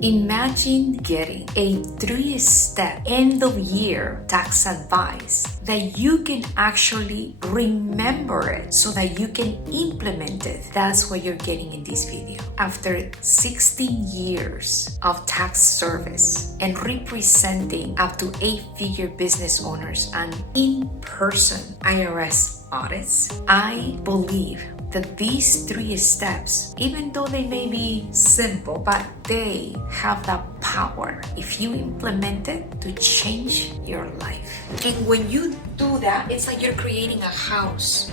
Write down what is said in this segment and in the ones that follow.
Imagine getting a 3-step end-of-year tax advice that you can actually remember it so that you can implement it. That's what you're getting in this video. After 16 years of tax service and representing up to 8-figure business owners and in-person IRS audits, I believe that these 3 steps, even though they may be simple, but they have the power, if you implement it, to change your life. And when you do that, it's like you're creating a house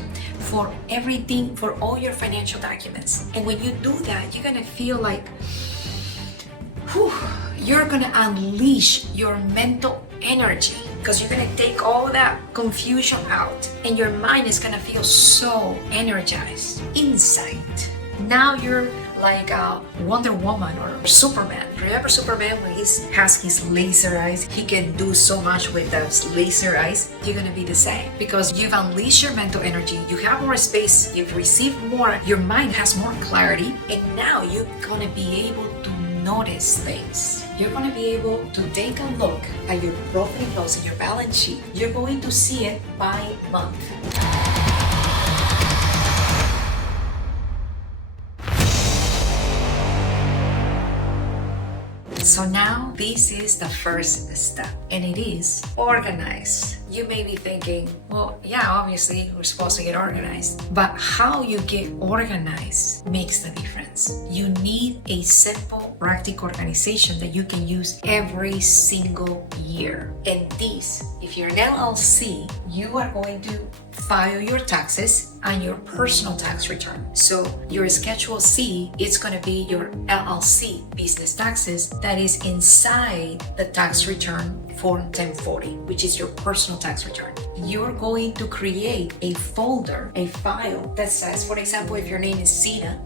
for everything, for all your financial documents. And when you do that, you're gonna feel like, you're gonna unleash your mental energy, because you're gonna take all that confusion out and your mind is gonna feel so energized inside. Now you're like a Wonder Woman or Superman. Remember Superman when he has his laser eyes? He can do so much with those laser eyes. You're gonna be the same because you've unleashed your mental energy. You have more space. You've received more. Your mind has more clarity, and now you're gonna be able to notice things. You're going to be able to take a look at your profit and loss and your balance sheet. You're going to see it by month. So now this is the first step, and it is organize. You may be thinking, well, yeah, obviously we're supposed to get organized, but how you get organized makes the difference. You need a simple, practical organization that you can use every single year. And this, if you're an LLC, you are going to file your taxes and your personal tax return. So your Schedule C is going to be your LLC business taxes that is inside the tax return Form 1040, which is your personal tax return. You're going to create a folder, a file that says, for example, if your name is Sina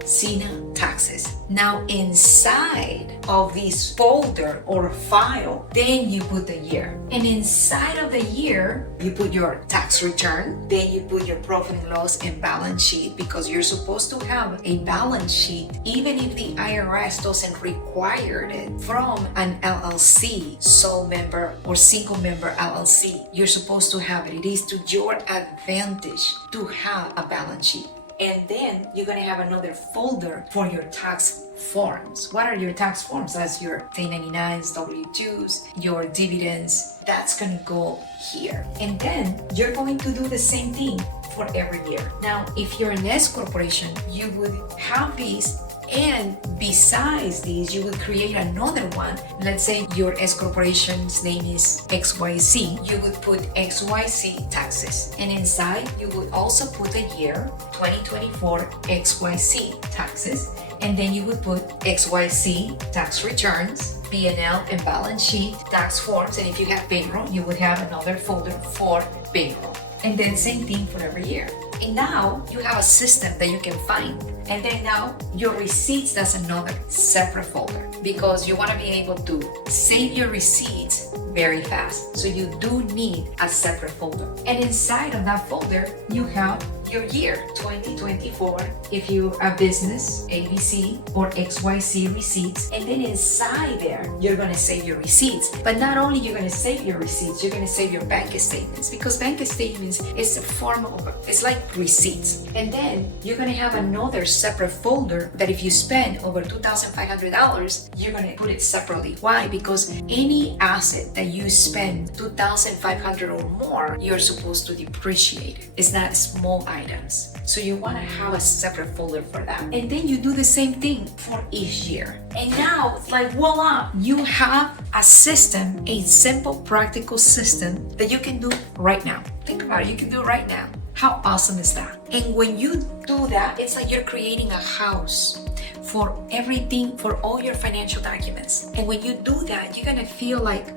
Taxes. Now inside of this folder or file, then you put the year. And inside of the year, you put your tax return, then you put your profit and loss and balance sheet, because you're supposed to have a balance sheet even if the IRS doesn't require it from an LLC, sole member or single member LLC. You're supposed to have it. It is to your advantage to have a balance sheet. And then you're going to have another folder for your tax forms. What are your tax forms? That's your 1099s, W-2s, your dividends. That's going to go here. And then you're going to do the same thing for every year. Now, if you're an S corporation, you would have these, and besides these, you would create another one. Let's say your S corporation's name is XYZ. You would put XYZ taxes. And inside, you would also put the year 2024 XYZ taxes. And then you would put XYZ tax returns, P&L and balance sheet, tax forms. And if you have payroll, you would have another folder for payroll. And then same thing for every year. And now you have a system that you can find. And then now your receipts, that's another separate folder, because you want to be able to save your receipts very fast. So you do need a separate folder. And inside of that folder, you have your year 2024, if you are business, ABC or XYZ receipts. And then inside there, you're going to save your receipts. But not only you're going to save your receipts, you're going to save your bank statements, because bank statements is a form of, it's like receipts. And then you're going to have another separate folder that if you spend over $2,500, you're going to put it separately. Why? Because any asset that you spend $2,500 or more, you're supposed to depreciate it. It's not small items. So you want to have a separate folder for that. And then you do the same thing for each year. And now it's like, voila, you have a system, a simple, practical system that you can do right now. Think about it, you can do it right now. How awesome is that? And when you do that, it's like you're creating a house for everything, for all your financial documents. And when you do that, you're gonna feel like,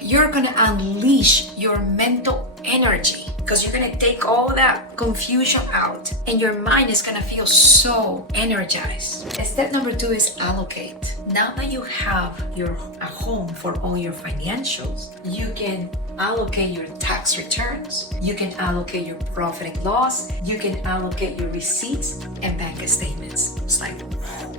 you're gonna unleash your mental energy, because you're gonna take all that confusion out, and your mind is gonna feel so energized. And step number 2 is allocate. Now that you have a home for all your financials, you can allocate your tax returns, you can allocate your profit and loss, you can allocate your receipts and bank statements. It's like,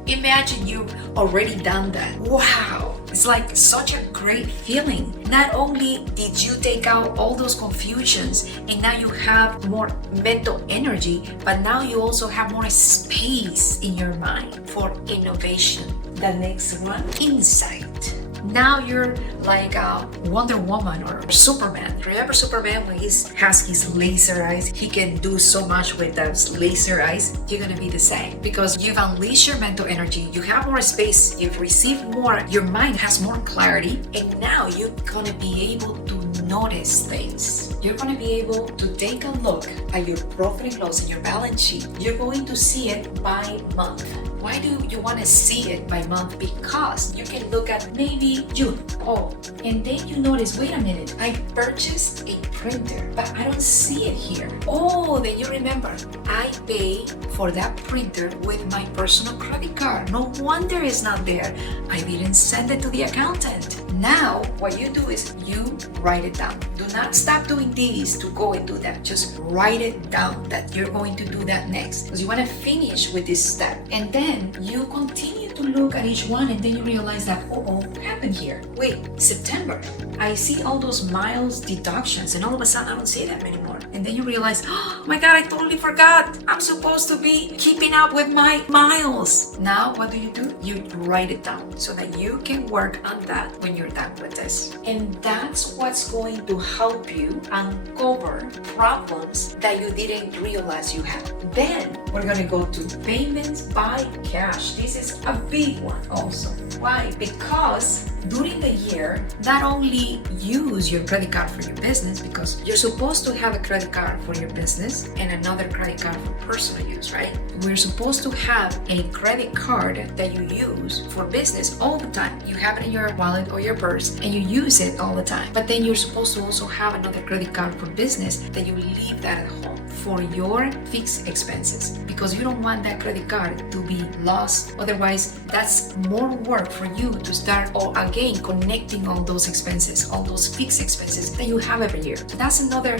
imagine you've already done that. Wow! It's like such a great feeling. Not only did you take out all those confusions and now you have more mental energy, but now you also have more space in your mind for innovation. The next one, insight. Now you're like a Wonder Woman or Superman. Remember Superman when he has his laser eyes? He can do so much with those laser eyes. You're gonna be the same because you've unleashed your mental energy. You have more space. You've received more. Your mind has more clarity. And now you're gonna be able to notice things. You're gonna be able to take a look at your profit and loss in your balance sheet. You're going to see it by month. Why do you want to see it by month? Because you can look at maybe June. Oh, and then you notice, wait a minute, I purchased a printer, but I don't see it here. Oh, then you remember, I pay for that printer with my personal credit card. No wonder it's not there. I didn't send it to the accountant. Now, what you do is you write it down. Do not stop doing this to go and do that. Just write it down that you're going to do that next because you want to finish with this step. And then you continue to look at each one and then you realize that, what happened here? Wait, September. I see all those miles deductions and all of a sudden I don't see them anymore. And then you realize, oh my God, I totally forgot. I'm supposed to be keeping up with my miles. Now, what do? You write it down so that you can work on that when you're done with this. And that's what's going to help you uncover problems that you didn't realize you had. Then we're going to go to payments by cash. This is a big one also. Why? Because during the year, not only use your credit card for your business, because you're supposed to have a credit card for your business and another credit card for personal use, right? We're supposed to have a credit card that you use for business all the time. You have it in your wallet or your purse and you use it all the time. But then you're supposed to also have another credit card for business that you leave that at home for your fixed expenses, because you don't want that credit card to be lost. Otherwise, that's more work for you to start again connecting all those expenses, all those fixed expenses that you have every year. So that's another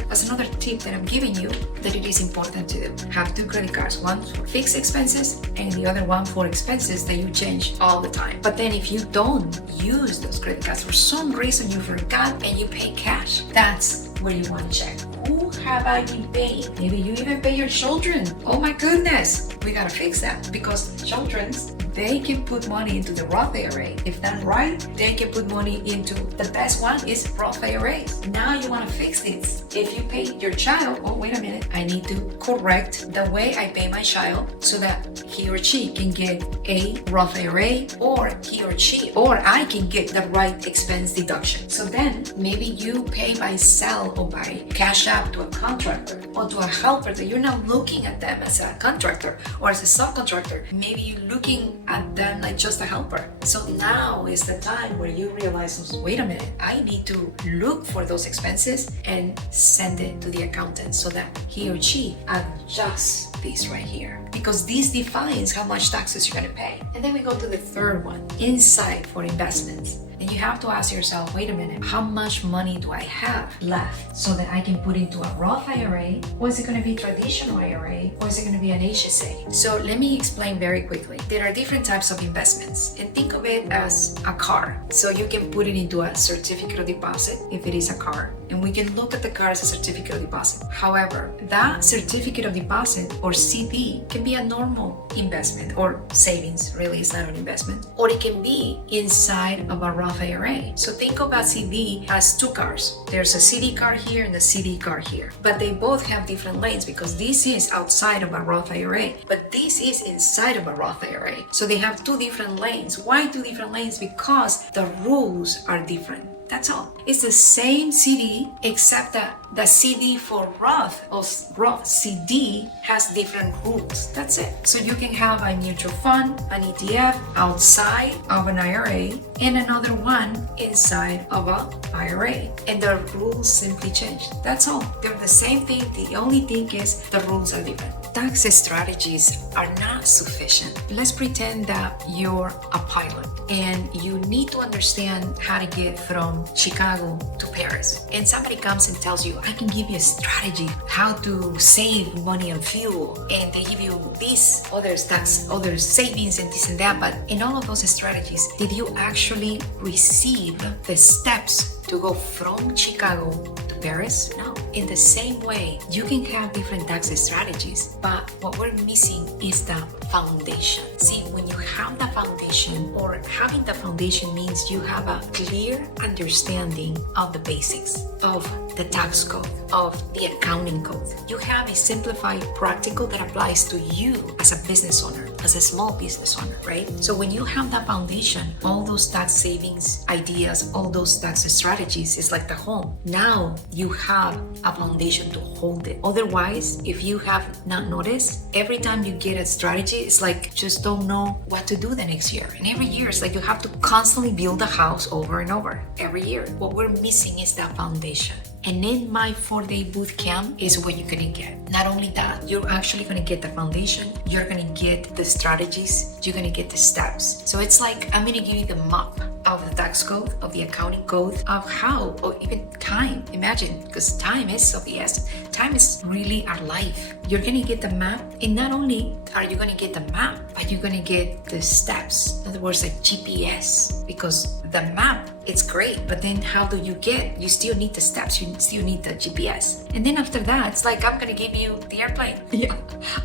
tip that I'm giving you that it is important to do. Have 2 credit cards, one for fixed expenses and the other one for expenses that you change all the time. But then if you don't use those credit cards for some reason, you forgot and you pay cash, that's where you want to check. Who have I been paying? Maybe you even pay your children. Oh my goodness. We gotta fix that because children, they can put money into the Roth IRA. If done right, they can put money into the best one is Roth IRA. Now you want to fix this. If you pay your child, oh wait a minute, I need to correct the way I pay my child so that he or she can get a Roth IRA, or he or she or I can get the right expense deduction. So then maybe you pay by Zelle or by Cash App to a contractor or to a helper that you're not looking at them as a contractor or as a subcontractor. Maybe you're looking at them like just a helper. So now is the time where you realize, wait a minute, I need to look for those expenses and send it to the accountant so that he or she adjusts this right here, because this defines how much taxes you're going to pay. And then we go to the third one, insight for investments. And you have to ask yourself, wait a minute, how much money do I have left so that I can put into a Roth IRA? Or is it going to be traditional IRA? Or is it going to be an HSA? So let me explain very quickly. There are different types of investments, and think of it as a car. So you can put it into a certificate of deposit if it is a car, and we can look at the car as a certificate of deposit. However, that certificate of deposit or CD can be a normal investment or savings, really it's not an investment, or it can be inside of a Roth IRA. So think of a CD as 2 cars. There's a CD car here and a CD car here, but they both have different lanes because this is outside of a Roth IRA, but this is inside of a Roth IRA. So they have 2 different lanes. Why 2 different lanes? Because the rules are different. That's all. It's the same CD, except that the CD for Roth, or Roth CD, has different rules. That's it. So you can have a mutual fund, an ETF outside of an IRA, and another one inside of an IRA. And the rules simply change. That's all. They're the same thing. The only thing is the rules are different. Tax strategies are not sufficient. Let's pretend that you're a pilot and you need to understand how to get from Chicago to Paris. And somebody comes and tells you, I can give you a strategy how to save money on fuel. And they give you these other savings and this and that. But in all of those strategies, did you actually receive the steps to go from Chicago to Paris? No. In the same way, you can have different tax strategies, but what we're missing is the foundation. See, when you have the foundation, or having the foundation means you have a clear understanding of the basics of the tax code, of the accounting code. You have a simplified practical that applies to you as a business owner, as a small business owner, right? So when you have that foundation, all those tax savings ideas, all those tax strategies is like the home. Now you have a foundation to hold it. Otherwise, if you have not noticed, every time you get a strategy, it's like just don't know what to do the next year. And every year, it's like you have to constantly build a house over and over every year. What we're missing is that foundation. And in my 4-day boot camp is what you're gonna get. Not only that, you're actually gonna get the foundation, you're gonna get the strategies, you're gonna get the steps. So it's like I'm gonna give you the map of the tax code, of the accounting code, of how, or even time. Imagine, because time is of the essence. Time is really our life. You're gonna get the map, and not only are you gonna get the map, but you're gonna get the steps. In other words, like GPS, because the map, it's great, but then how do you get? You still need the steps, you still need the GPS. And then after that, it's like I'm gonna give you the airplane. Yeah,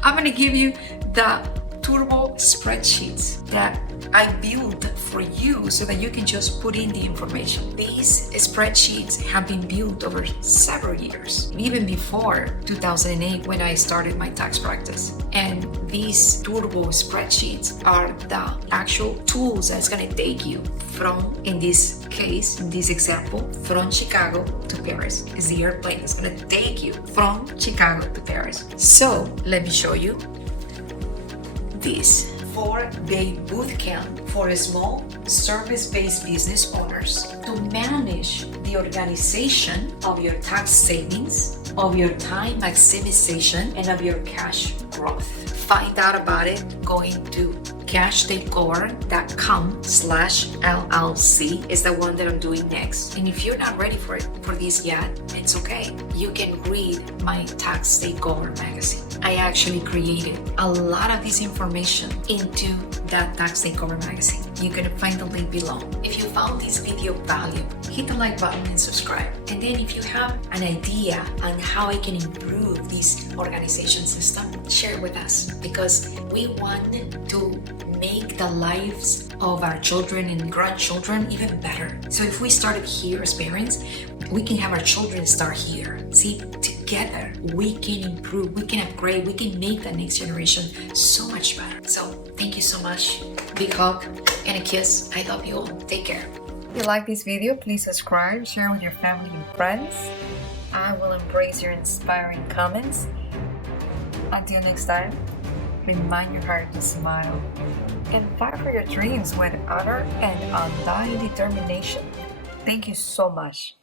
I'm gonna give you the turbo spreadsheets that I built for you so that you can just put in the information. These spreadsheets have been built over several years, even before 2008 when I started my tax practice. And these turbo spreadsheets are the actual tools that's going to take you from, in this case, in this example, from Chicago to Paris. Is the airplane that's going to take you from Chicago to Paris. So let me show you this 4-day boot camp for small service-based business owners to manage the organization of your tax savings, of your time maximization, and of your cash growth. Find out about it going to cashtakeover.com/LLC is the one that I'm doing next. And if you're not ready for this yet, it's okay. You can read my Tax Takeover magazine. I actually created a lot of this information into that Tax Takeover magazine. You're gonna find the link below. If you found this video valuable, hit the like button and subscribe. And then if you have an idea on how I can improve this organization system, share it with us, because we want to make the lives of our children and grandchildren even better. So if we started here as parents, we can have our children start here. See, together we can improve, we can upgrade, we can make the next generation so much better. So thank you so much. Big hug and a kiss. I love you all. Take care. If you like this video, please subscribe, share with your family and friends. I will embrace your inspiring comments. Until next time, remind your heart to smile and fight for your dreams with honor and undying determination. Thank you so much.